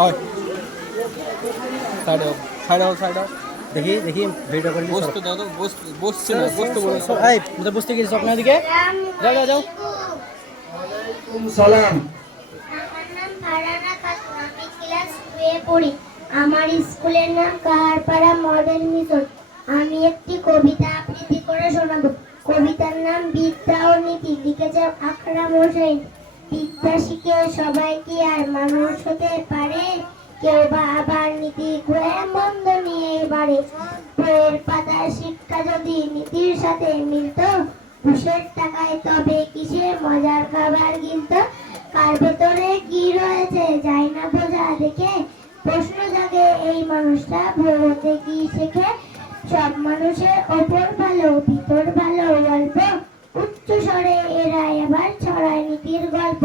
হয় side side দেখি দেখি ভিডিও করে বসতে দাও তো বসছে না বসতে বলো এই মুঝে বসতে গিয়ে স্বপ্নের দিকে যাও যাও যাও সালাম। আমার নাম ফারহানা খাতুন, আমি ক্লাস 2 এ পড়ি। আমার স্কুলের নাম কাহারপাড়া মডেল মিশন। আমি একটি কবিতা আবৃত্তি করে শোনাবো। কবিতার নাম বিদ্যা ও নীতি, লিখেছে আকরাম হোসেন। বিদ্যা শিখে সবাই কি আর মানুষ হতে পারে? কেউ বা আবার নীতি ঘুরে মন্দ নিয়ে বাড়ে। বইয়ের পাতার শিক্ষা যদি নীতির সাথে মিলত, ঘুষের টাকায় তবে কিসে মজার খাবার কিনত? কার ভেতরে কি রয়েছে যায় না বোঝা দেখে, প্রশ্ন জাগে এই মানুষটা ভোর হতে কি শেখে? সব মানুষের ওপর ভালো ভিতর ভালো গল্প, উচ্চ স্বরে এরা এবার ছড়ায় নীতির গল্প।